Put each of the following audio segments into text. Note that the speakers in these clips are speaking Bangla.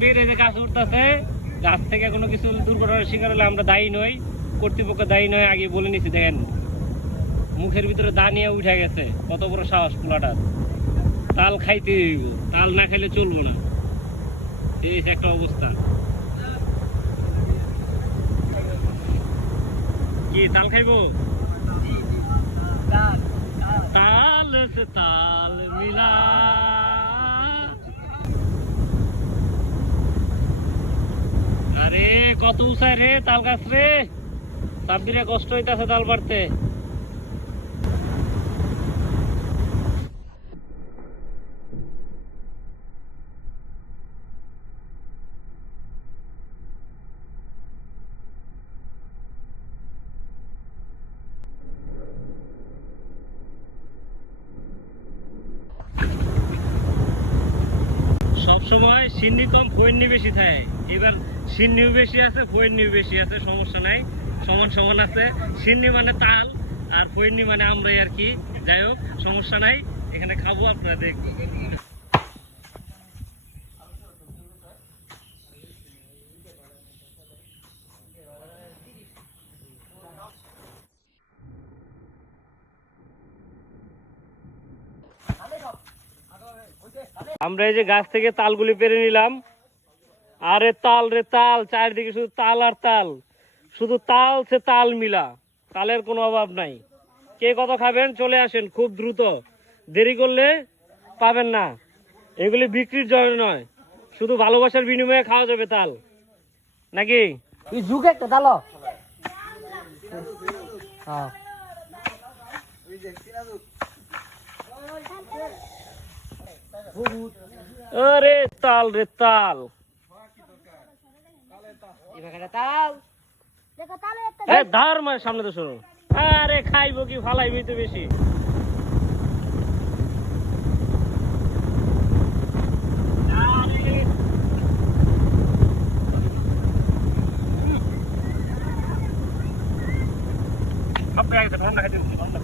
সাব্বির এই যে গাছ উঠতেছে, গাছ থেকে কোনো কিছু দুর্ঘটনার শিকার হলে আমরা দায়ী নই, কর্তৃপক্ষ দায়ী নয়, আগে বলে নিছি। দেখেন মুখের ভিতরে দা নিয়ে উঠে গেছে, কত বড় সাহস পোলাটার। তাল খাইতে হইব, তাল না খাইলে চলবো না, এই একটা অবস্থা। কি তাল খাইবো? তাল সে তাল মিলা। আরে কত উঁচাই রে তাল গাছ রে, সাব্বিরে কষ্ট হইতাছে তাল পাড়তে। সবসময় সিন্নি কম ফৈন্নি বেশি থাকে, এবার সিন্নিও বেশি আছে ফৈন্নিও বেশি আছে, সমস্যা নাই, সমান সমান আছে। সিন্নি মানে তাল আর ফৈন্নি মানে আমরাই আর কি। যাই হোক সমস্যা নাই, এখানে খাবো, আপনারা দেখবেন। আমরা এই যে গাছ থেকে তালগুলি পেরে নিলাম। আরে তাল রে তাল, চারদিকে শুধু তাল আর তাল, শুধু তাল সে তাল মিলা, তালের কোনো অভাব নাই। কে কত খাবেন চলে আসেন, খুব দ্রুত, দেরি করলে পাবেন না। এগুলি বিক্রির জন্য নয়, শুধু ভালোবাসার বিনিময়ে খাওয়া যাবে তাল, নাকি? একটা তাল আরে তাল রে তাল, ধার মায়ের সামনে তো শুনো। আরে খাইবো কি ফালাইবি তো বেশি। ঠান্ডা খাইতে ঠান্ডা।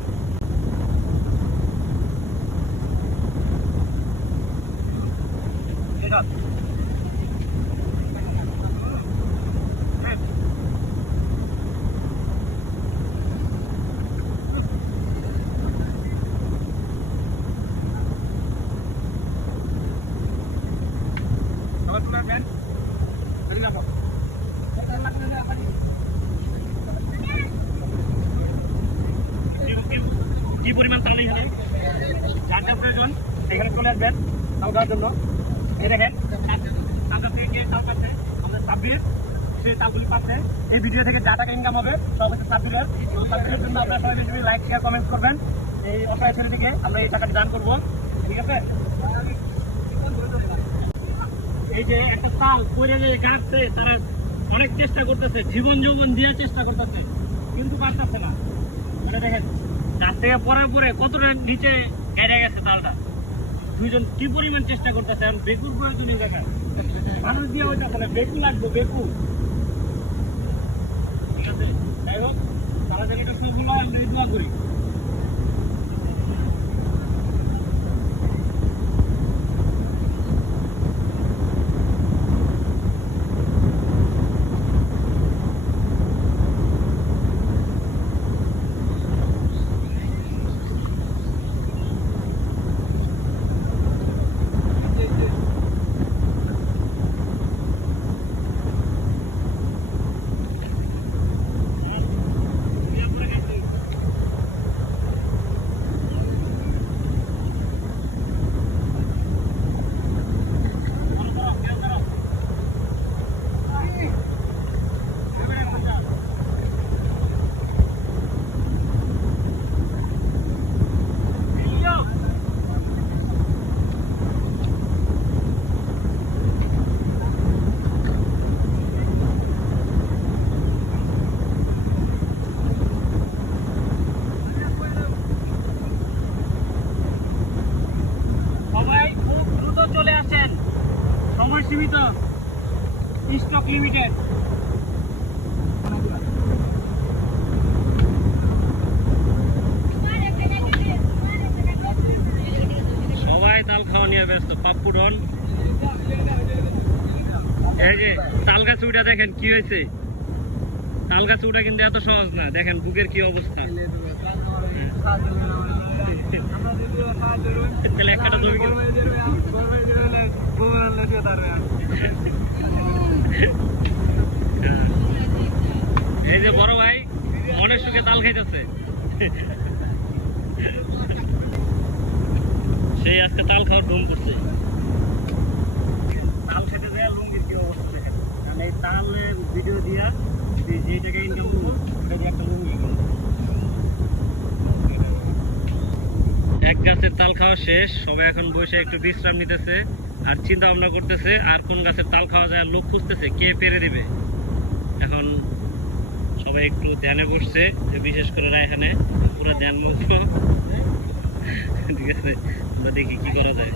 কি পরিমাণ তাল এখানে, যার প্রয়োজন এখানে চলে আসবেন তাল খাওয়ার জন্য। এই দেখেন আমরা থেকে তাল পাচ্ছে, আমাদের সাব্বির সেই তালগুলি পাচ্ছে। এই ভিডিও থেকে যা টাকা ইনকাম হবে সব হচ্ছে সাব্বিরের। সাব্বিরের জন্য আপনারা সবাই বেশি লাইক শেয়ার কমেন্ট করবেন। এই অসহায় ছেলেটিকে আমরা এই টাকাটি দান করবো, ঠিক আছে? এই যে একটা তাল পরে যে গাছছে, তারা অনেক চেষ্টা করতেছে, জীবন যৌবন দিয়ে চেষ্টা করতেছে, কিন্তু পারতেছে না। মানে দেখেন গাছ থেকে পড়ার পরে কতটা নিচে এড়ে গেছে তালটা। দুইজন কি পরিমাণ চেষ্টা করতেছে, এখন বেকুর প্রয়োজন দেখেন, মানুষ দিয়ে হইতেছে না, বেকু লাগবে, বেকু, ঠিক আছে? যাই হোক তাড়াতাড়ি এটা সবগুলো দোয়া করি। সীমিত, স্টক লিমিটেড। সবাই তাল খাওয়া নিয়ে ব্যস্ত। পাপ্পু ডন এই যে তাল গাছ উঠা দেখেন কি হয়েছে, তাল গাছ উঠা কিন্তু এত সহজ না, দেখেন বুকের কি অবস্থা। তাহলে একটা জমি এই যে বড় ভাই অনেক সুখে তাল খাইতেছে, সেই আজকে তাল খাওয়ার ধুম করছে। তাল খেতে যায় লুঙ্গির কি অবস্থা দেখেন, কারণ এই তালের ভিডিও দিয়া যে টাকা ইনকাম করবো সেটা দিয়ে একটা লুঙ্গি। এক গাছের তাল খাওয়া শেষ, সবাই এখন বসে একটু বিশ্রাম নিতেছে আর চিন্তা ভাবনা করতেছে আর কোন গাছের তাল খাওয়া যায়, লোক খুঁজতেছে কে পেরে দিবে। এখন সবাই একটু ধ্যানে বসছে, বিশেষ করে রায়হানে পুরো ধ্যান মগ্ন। ঠিক আছে, আমরা দেখি কি করা যায়।